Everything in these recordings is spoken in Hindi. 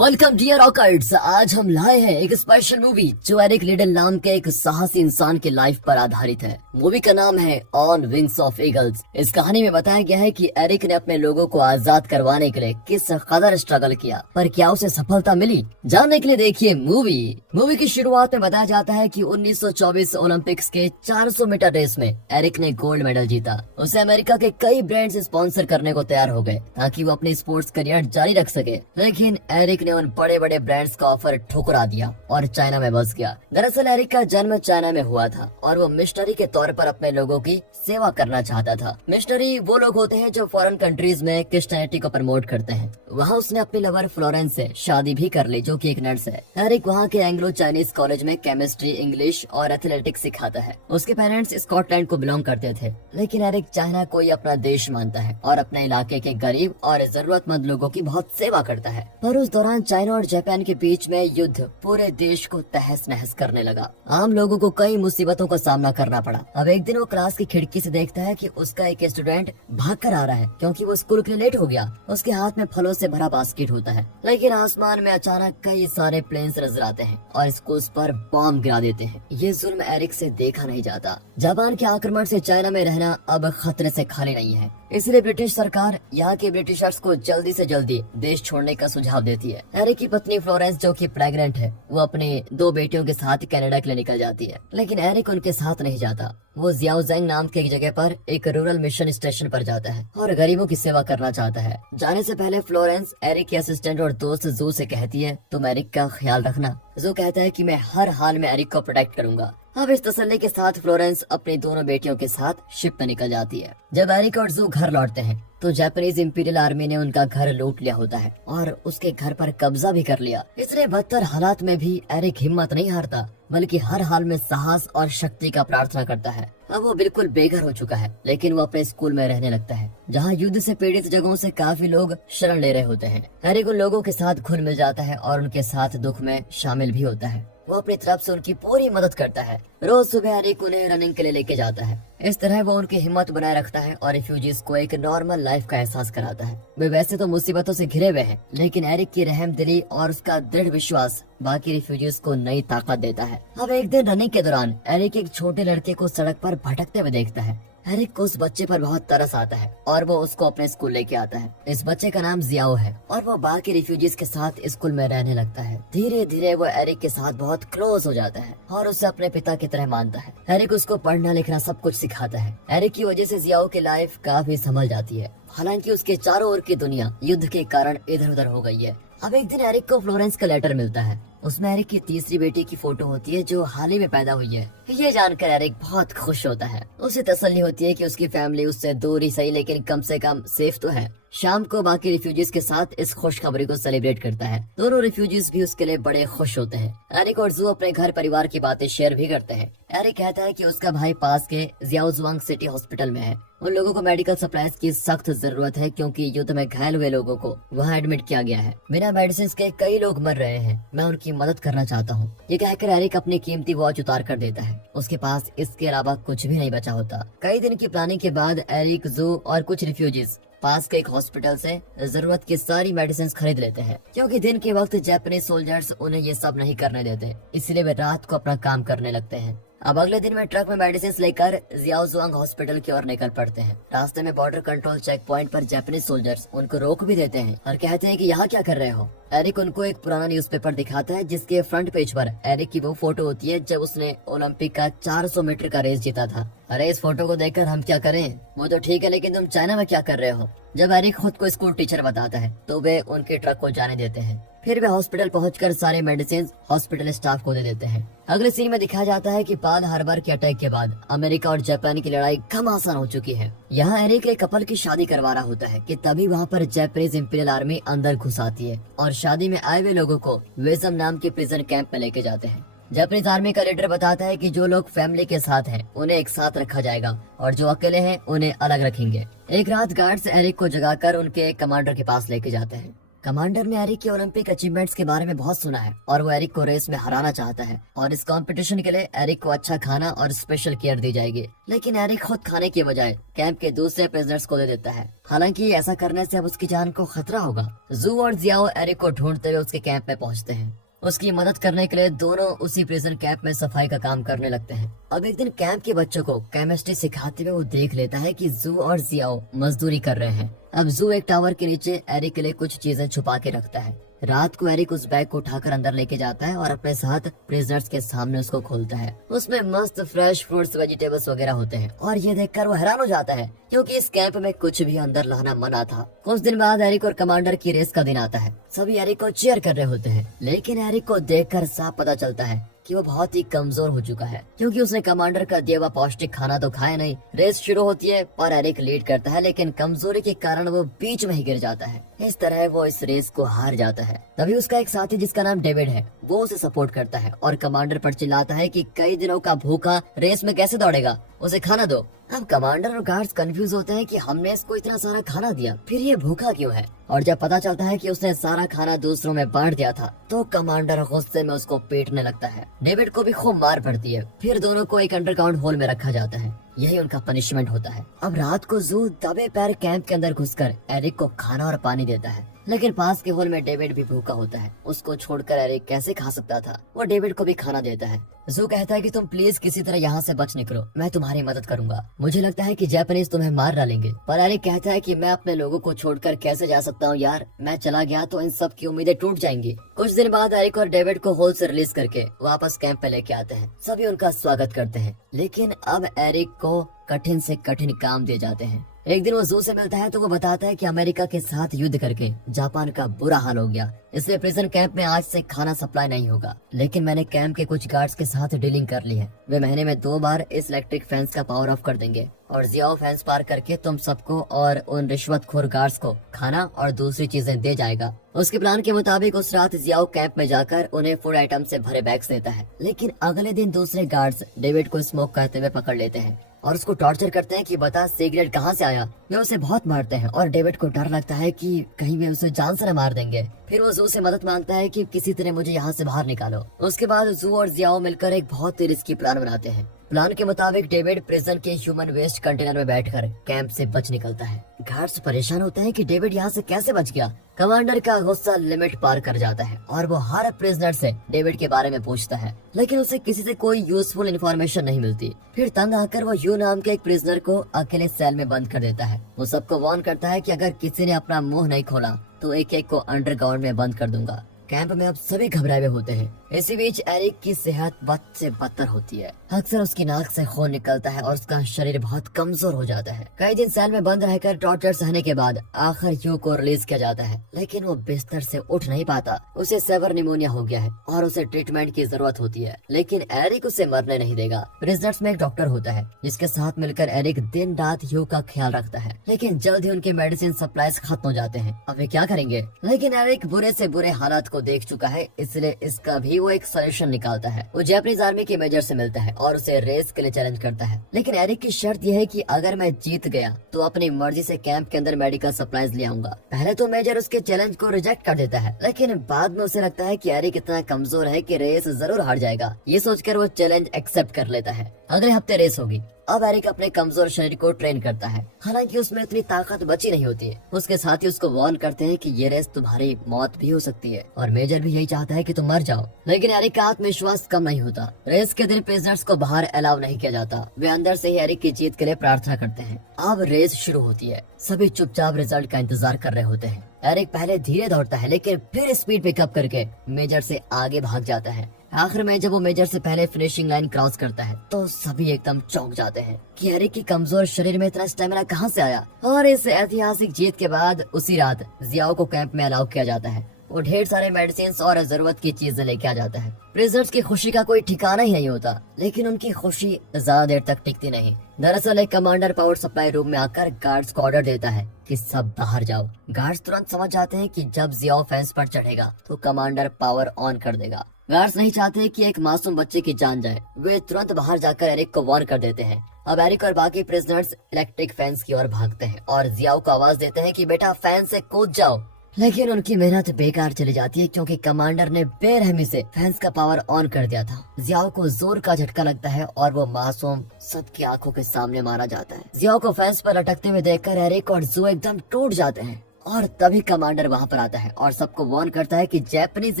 Welcome dear rockers. आज हम लाए हैं एक स्पेशल मूवी जो एरिक लिडल नाम के एक साहसी इंसान के लाइफ पर आधारित है। मूवी का नाम है ऑन विंग्स ऑफ ईगल्स। इस कहानी में बताया गया है कि एरिक ने अपने लोगों को आजाद करवाने के लिए किस कदर स्ट्रगल किया, पर क्या उसे सफलता मिली, जानने के लिए देखिए मूवी की शुरुआत में बताया जाता है कि 1924 ओलंपिक्स के 400 मीटर रेस में एरिक ने गोल्ड मेडल जीता। उसे अमेरिका के कई ब्रांड्स स्पॉन्सर करने को तैयार हो गए ताकि वो अपनी स्पोर्ट्स करियर जारी रख सके, लेकिन एरिक ने उन बड़े बड़े ब्रांड्स का ऑफर ठुकरा दिया और चाइना में बस गया। दरअसल एरिक का जन्म चाइना में हुआ था और वो मिशनरी के तौर पर अपने लोगों की सेवा करना चाहता था। मिशनरी वो लोग होते हैं जो फॉरेन कंट्रीज में क्रिश्चियनिटी को प्रमोट करते हैं। वहाँ उसने अपनी लवर फ्लोरेंस से शादी भी कर ली जो कि एक नर्स है। एरिक वहाँ के एंग्लो चाइनीज कॉलेज में केमिस्ट्री, इंग्लिश और एथलेटिक्स सिखाता है। उसके पेरेंट्स स्कॉटलैंड को बिलोंग करते थे, लेकिन एरिक चाइना को ही अपना देश मानता है और अपने इलाके के गरीब और जरूरतमंद लोगों की बहुत सेवा करता है। पर उस दौरान चाइना और जापान के बीच में युद्ध पूरे देश को तहस नहस करने लगा। आम लोगों को कई मुसीबतों का सामना करना पड़ा। अब एक दिन वो क्लास की खिड़की से देखता है कि उसका एक स्टूडेंट भागकर आ रहा है क्योंकि वो स्कूल के लिए लेट हो गया। उसके हाथ में फलों से भरा बास्केट होता है, लेकिन आसमान में अचानक कई सारे प्लेन्स नजर आते हैं और स्कूल पर बॉम्ब गिरा देते हैं। ये जुल्म एरिक से देखा नहीं जाता। जापान के आक्रमण से चाइना में रहना अब खतरे से खाली नहीं है, इसलिए ब्रिटिश सरकार यहाँ के ब्रिटिशर्स को जल्दी से जल्दी देश छोड़ने का सुझाव देती है। एरिक की पत्नी फ्लोरेंस जो कि प्रेग्नेंट है, वो अपने 2 बेटियों के साथ कनाडा के लिए निकल जाती है, लेकिन एरिक उनके साथ नहीं जाता। वो जियाओजेंग नाम के एक जगह पर एक रूरल मिशन स्टेशन पर जाता है और गरीबों की सेवा करना चाहता है। जाने से पहले फ्लोरेंस एरिक के असिस्टेंट और दोस्त जू से कहती है, तुम एरिक का ख्याल रखना। जू कहता है कि मैं हर हाल में एरिक को प्रोटेक्ट करूंगा। अब इस तसल्ली के साथ फ्लोरेंस अपनी दोनों बेटियों के साथ शिप में निकल जाती है। जब एरिक और जू घर लौटते हैं तो जापानीज इंपीरियल आर्मी ने उनका घर लूट लिया होता है और उसके घर पर कब्जा भी कर लिया। इतने बदतर हालात में भी एरिक हिम्मत नहीं हारता, बल्कि हर हाल में साहस और शक्ति का प्रार्थना करता है। अब वो बिल्कुल बेघर हो चुका है, लेकिन वो अपने स्कूल में रहने लगता है जहाँ युद्ध से पीड़ित जगहों से काफी लोग शरण ले रहे होते हैं। एरिक उन लोगों के साथ घुल मिल जाता है और उनके साथ दुख में शामिल भी होता है। वो अपनी तरफ से उनकी पूरी मदद करता है। रोज सुबह एरिक उन्हें रनिंग के लिए लेके जाता है। इस तरह वो उनकी हिम्मत बनाए रखता है और रिफ्यूजीज को एक नॉर्मल लाइफ का एहसास कराता है। वे वैसे तो मुसीबतों से घिरे हुए हैं, लेकिन एरिक की रहम दिली और उसका दृढ़ विश्वास बाकी रिफ्यूजीज को नई ताकत देता है। अब एक दिन रनिंग के दौरान एरिक एक छोटे लड़के को सड़क पर भटकते हुए देखता है। एरिक को उस बच्चे पर बहुत तरस आता है और वो उसको अपने स्कूल लेके आता है। इस बच्चे का नाम जियाओ है और वो बाकी रिफ्यूजीज के साथ स्कूल में रहने लगता है। धीरे धीरे वो एरिक के साथ बहुत क्लोज हो जाता है और उसे अपने पिता की तरह मानता है। एरिक उसको पढ़ना लिखना सब कुछ सिखाता है। एरिक की वजह से जियाओ की लाइफ काफी संभल जाती है, हालांकि उसके चारों ओर की दुनिया युद्ध के कारण इधर उधर हो गई है। अब एक दिन एरिक को फ्लोरेंस का लेटर मिलता है। उसमें एरिक की तीसरी बेटी की फोटो होती है जो हाल ही में पैदा हुई है। ये जानकर एरिक बहुत खुश होता है। उसे तसल्ली होती है कि उसकी फैमिली उससे दूर ही सही लेकिन कम से कम सेफ तो है। शाम को बाकी रिफ्यूजीज के साथ इस खुशखबरी को सेलिब्रेट करता है। दोनों रिफ्यूजीज भी उसके लिए बड़े खुश होते हैं। एरिक और जू अपने घर परिवार की बातें शेयर भी करते हैं। एरिक कहता है कि उसका भाई पास के जियाओजुआंग सिटी हॉस्पिटल में है। उन लोगों को मेडिकल सप्लाईज की सख्त जरूरत है क्योंकि युद्ध में घायल हुए लोगों को वहाँ एडमिट किया गया है। बिना मेडिसिन के कई लोग मर रहे हैं, मैं उनकी मदद करना चाहता हूँ। ये कहकर एरिक अपनी कीमती वॉच उतार कर देता है। उसके पास इसके अलावा कुछ भी नहीं बचा होता। कई दिन की प्लानिंग के बाद एरिक, जू और कुछ रिफ्यूजीज पास के एक हॉस्पिटल से जरूरत की सारी मेडिसिन खरीद लेते हैं, क्योंकि दिन के वक्त जापानीज सोल्जर्स उन्हें ये सब नहीं करने देते, इसलिए वे रात को अपना काम करने लगते हैं। अब अगले दिन में ट्रक में मेडिसिन लेकर जियाओजुआंग हॉस्पिटल की ओर निकल पड़ते हैं। रास्ते में बॉर्डर कंट्रोल चेक पॉइंट पर जापानीज सोल्जर्स उनको रोक भी देते हैं और कहते हैं कि यहाँ क्या कर रहे हो। एरिक उनको एक पुराना न्यूज़पेपर दिखाता है जिसके फ्रंट पेज पर एरिक की वो फोटो होती है जब उसने ओलंपिक का 400 मीटर का रेस जीता था। अरे इस फोटो को देखकर हम क्या करें, वो तो ठीक है, लेकिन तुम चाइना में क्या कर रहे हो। जब एरिक खुद को स्कूल टीचर बताता है तो वे उनके ट्रक को जाने देते हैं। फिर वे हॉस्पिटल पहुंचकर सारे मेडिसिन हॉस्पिटल स्टाफ को दे देते हैं। अगले सीन में दिखाया जाता है कि पर्ल हार्बर के अटैक के बाद अमेरिका और जापान की लड़ाई घमासान हो चुकी है। यहाँ एरिक एक कपल की शादी करवा रहा होता है कि तभी वहाँ पर जापानीज इंपीरियल आर्मी अंदर घुस आती है और शादी में आए हुए लोगों को वेजम नाम के प्रिजन कैंप में लेके जाते हैं। जापानीज आर्मी का लीडर बताता है कि जो लोग फैमिली के साथ हैं उन्हें एक साथ रखा जाएगा और जो अकेले हैं उन्हें अलग रखेंगे। एक रात गार्ड्स एरिक को जगाकर उनके कमांडर के पास लेके जाते हैं। कमांडर ने एरिक के ओलंपिक अचीवमेंट्स के बारे में बहुत सुना है और वो एरिक को रेस में हराना चाहता है और इस कंपटीशन के लिए एरिक को अच्छा खाना और स्पेशल केयर दी जाएगी। लेकिन एरिक खुद खाने के बजाय कैंप के दूसरे प्रिजनर्स को दे देता है। हालांकि ऐसा करने से अब उसकी जान को खतरा होगा। जू और जियाओ एरिक को ढूंढते हुए उसके कैंप में पहुंचते हैं। उसकी मदद करने के लिए दोनों उसी प्रिजन कैंप में सफाई का काम करने लगते हैं। अब एक दिन कैंप के बच्चों को केमिस्ट्री सिखाते हुए वो देख लेता है कि जू और जियाओ मजदूरी कर रहे हैं। अब जू एक टावर के नीचे एरिक के लिए कुछ चीजें छुपा के रखता है। रात को एरिक उस बैग को उठाकर अंदर लेके जाता है और अपने साथ प्रिजनर्स के सामने उसको खोलता है। उसमें मस्त फ्रेश फ्रूट्स वेजिटेबल्स वगैरह होते हैं और ये देखकर वो हैरान हो जाता है क्योंकि इस कैंप में कुछ भी अंदर लाना मना था। कुछ दिन बाद एरिक और कमांडर की रेस का दिन आता है। सभी एरिक को चीयर कर रहे होते हैं, लेकिन एरिक को देखकर साफ पता चलता है कि वो बहुत ही कमजोर हो चुका है क्योंकि उसने कमांडर का दिया हुआ पौष्टिक खाना तो खाया नहीं। रेस शुरू होती है पर एरिक लीड करता है, लेकिन कमजोरी के कारण वो बीच में ही गिर जाता है। इस तरह वो इस रेस को हार जाता है। तभी उसका एक साथी जिसका नाम डेविड है वो उसे सपोर्ट करता है और कमांडर पर चिल्लाता है कि कई दिनों का भूखा रेस में कैसे दौड़ेगा, उसे खाना दो। अब कमांडर और गार्ड्स कंफ्यूज होते हैं कि हमने इसको इतना सारा खाना दिया, फिर ये भूखा क्यों है। और जब पता चलता है कि उसने सारा खाना दूसरों में बांट दिया था तो कमांडर गुस्से में उसको पीटने लगता है। डेविड को भी खूब मार पड़ती है। फिर दोनों को एक अंडरग्राउंड होल में रखा जाता है। यही उनका पनिशमेंट होता है। अब रात को जू दबे पैर कैंप के अंदर घुसकर एरिक को खाना और पानी देता है, लेकिन पास के होल में डेविड भी भूखा होता है। उसको छोड़कर एरिक कैसे खा सकता था। वो डेविड को भी खाना देता है। जू कहता है कि तुम प्लीज किसी तरह यहाँ से बच निकलो, मैं तुम्हारी मदद करूंगा। मुझे लगता है कि जापानीज तुम्हें मार डालेंगे। पर एरिक कहता है कि मैं अपने लोगों को छोड़कर कैसे जा सकता हूँ यार, मैं चला गया तो इन सब की उम्मीदें टूट जाएंगी। कुछ दिन बाद एरिक और डेविड को होल से रिलीज करके वापस कैंप पे लेके आते हैं। सभी उनका स्वागत करते हैं, लेकिन अब एरिक को कठिन से कठिन काम दिए जाते हैं। एक दिन वो जू से मिलता है तो वो बताता है कि अमेरिका के साथ युद्ध करके जापान का बुरा हाल हो गया, इसलिए प्रिजन कैंप में आज से खाना सप्लाई नहीं होगा। लेकिन मैंने कैंप के कुछ गार्ड्स के साथ डीलिंग कर ली है। वे महीने में 2 बार इस इलेक्ट्रिक फैंस का पावर ऑफ कर देंगे और जियाओ फैंस पार करके तुम सबको और उन रिश्वतखोर गार्ड्स को खाना और दूसरी चीजें दे जाएगा। उसके प्लान के मुताबिक उस रात जियाओ कैंप में जाकर उन्हें फूड आइटम से भरे बैग्स देता है। लेकिन अगले दिन दूसरे गार्ड्स डेविड को स्मोक करते हुए पकड़ लेते हैं और उसको टॉर्चर करते हैं कि बता सिगरेट कहाँ से आया। वे उसे बहुत मारते हैं और डेविड को डर लगता है कि कहीं वे उसे जान से न मार देंगे। फिर वो जू से मदद मांगता है कि किसी तरह मुझे यहाँ से बाहर निकालो। उसके बाद जू और जियाओ मिलकर एक बहुत ही रिस्की प्लान बनाते हैं। प्लान के मुताबिक डेविड प्रिजन के ह्यूमन वेस्ट कंटेनर में बैठकर कैंप से बच निकलता है। गार्ड्स परेशान होते हैं कि डेविड यहाँ से कैसे बच गया। कमांडर का गुस्सा लिमिट पार कर जाता है और वो हर प्रिजनर से डेविड के बारे में पूछता है, लेकिन उसे किसी से कोई यूजफुल इन्फॉर्मेशन नहीं मिलती। फिर तंग आकर वो यू नाम के एक प्रिजनर को अकेले सेल में बंद कर देता है। वो सबको वार्न करता है कि अगर किसी ने अपना मुंह नहीं खोला तो एक एक को अंडरग्राउंड में बंद कर दूंगा। कैंप में अब सभी घबराए हुए होते हैं। इसी बीच एरिक की सेहत बद से बदतर होती है। अक्सर उसकी नाक से खून निकलता है और उसका शरीर बहुत कमजोर हो जाता है। कई दिन सेल में बंद रहकर टॉर्चर सहने के बाद आखिर यू को रिलीज किया जाता है, लेकिन वो बिस्तर से उठ नहीं पाता। उसे सेवर निमोनिया हो गया है और उसे ट्रीटमेंट की जरूरत होती है, लेकिन एरिक उसे मरने नहीं देगा। प्रिजनर्स में एक डॉक्टर होता है जिसके साथ मिलकर एरिक दिन रात यू का ख्याल रखता है, लेकिन जल्द ही उनके मेडिसिन सप्लाईज खत्म हो जाते हैं। अब वे क्या करेंगे? लेकिन एरिक बुरे से बुरे हालात को देख चुका है, इसलिए इसका भी वो एक सोल्यूशन निकालता है। वो जापानीज आर्मी के मेजर से मिलता है और उसे रेस के लिए चैलेंज करता है। लेकिन एरिक की शर्त यह है कि अगर मैं जीत गया तो अपनी मर्जी से कैंप के अंदर मेडिकल सप्लाईज ले आऊंगा। पहले तो मेजर उसके चैलेंज को रिजेक्ट कर देता है, लेकिन बाद में उसे लगता है कि एरिक इतना कमजोर है कि रेस जरूर हार जाएगा। ये सोचकर वो चैलेंज एक्सेप्ट कर लेता है। अगले हफ्ते रेस होगी। अब एरिक अपने कमजोर शरीर को ट्रेन करता है, हालांकि उसमें इतनी ताकत बची नहीं होती है। उसके साथी उसको वार्न करते हैं कि ये रेस तुम्हारी मौत भी हो सकती है और मेजर भी यही चाहता है कि तुम मर जाओ। लेकिन एरिक का आत्मविश्वास कम नहीं होता। रेस के दिन प्रिजनर्स को बाहर अलाउ नहीं किया जाता। वे अंदर से ही एरिक की जीत के लिए प्रार्थना करते हैं। अब रेस शुरू होती है। सभी चुपचाप रिजल्ट का इंतजार कर रहे होते हैं। एरिक पहले धीरे दौड़ता है, लेकिन फिर स्पीड पिकअप करके मेजर से आगे भाग जाता है। आखिर में जब वो मेजर से पहले फिनिशिंग लाइन क्रॉस करता है तो सभी एकदम चौंक जाते हैं कि एरिक की कमजोर शरीर में इतना स्टेमिना कहां से आया। और इस ऐतिहासिक जीत के बाद उसी रात जियाओ को कैंप में अलाउ किया जाता है। वो ढेर सारे मेडिसिन और जरूरत की चीजें लेके आ जाता है। प्रिजनर्स की खुशी का कोई ठिकाना ही नहीं होता, लेकिन उनकी खुशी ज्यादा देर तक टिकती नहीं। दरअसल एक कमांडर पावर सप्लाई रूम में आकर गार्ड्स को ऑर्डर देता है कि सब बाहर जाओ। गार्ड्स तुरंत समझ जाते हैं कि जब जियाओ फेंस पर चढ़ेगा तो कमांडर पावर ऑन कर देगा। गार्ड्स नहीं चाहते कि एक मासूम बच्चे की जान जाए। वे तुरंत बाहर जाकर एरिक को वार्न कर देते हैं। अब एरिक और बाकी प्रिजनर्स इलेक्ट्रिक फैंस की ओर भागते हैं और जियाओ को आवाज देते हैं कि बेटा फैन से कूद जाओ। लेकिन उनकी मेहनत बेकार चली जाती है क्योंकि कमांडर ने बेरहमी से फैंस का पावर ऑन कर दिया था। जियाओ को जोर का झटका लगता है और वो मासूम सबकी आंखों के सामने मारा जाता है। जियाओ को फैंस पर लटकते हुए देखकर एरिक और जू एकदम टूट जाते हैं और तभी कमांडर वहां पर आता है और सबको वार्न करता है कि जापानीज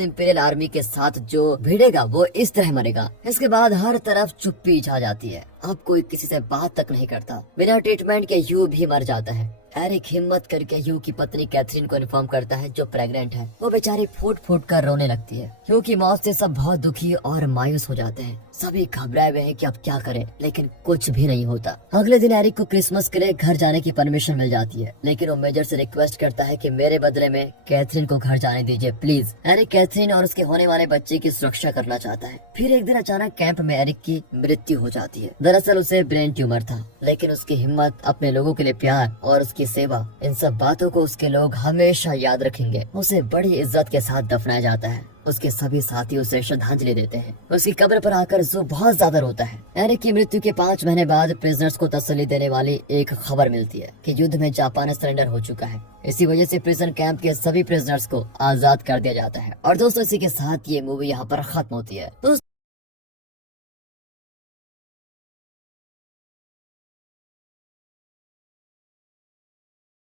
इंपीरियल आर्मी के साथ जो भिड़ेगा वो इस तरह मरेगा। इसके बाद हर तरफ चुप्पी छा जाती है। अब कोई किसी से बात तक नहीं करता। बिना ट्रीटमेंट के ह्यू भी मर जाता है। एरिक हिम्मत करके ह्यू की पत्नी कैथरीन को इन्फॉर्म करता है जो प्रेग्नेंट है। वो बेचारी फूट फूट कर रोने लगती है। ह्यू की मौत से सब बहुत दुखी और मायूस हो जाते हैं। सभी घबराए हुए हैं कि अब क्या करें, लेकिन कुछ भी नहीं होता। अगले दिन एरिक को क्रिसमस के लिए घर जाने की परमिशन मिल जाती है, लेकिन वो मेजर से रिक्वेस्ट करता है कि मेरे बदले में कैथरीन को घर जाने दीजिए प्लीज। एरिक कैथरीन और उसके होने वाले बच्चे की सुरक्षा करना चाहता है। फिर एक दिन अचानक कैंप में एरिक की मृत्यु हो जाती है। दरअसल उसे ब्रेन ट्यूमर था, लेकिन उसकी हिम्मत, अपने लोगों के लिए प्यार और उसकी सेवा, इन सब बातों को उसके लोग हमेशा याद रखेंगे। उसे बड़ी इज्जत के साथ दफनाया जाता है। उसके सभी साथी उसे श्रद्धांजलि देते हैं। उसकी कब्र पर आकर जू बहुत ज्यादा रोता है। एरिक की मृत्यु के 5 महीने बाद प्रिजनर्स को तसल्ली देने वाली एक खबर मिलती है कि युद्ध में जापान सरेंडर हो चुका है। इसी वजह से प्रिजन कैंप के सभी प्रिजनर्स को आजाद कर दिया जाता है। और दोस्तों, इसी के साथ ये मूवी यहाँ पर खत्म होती है।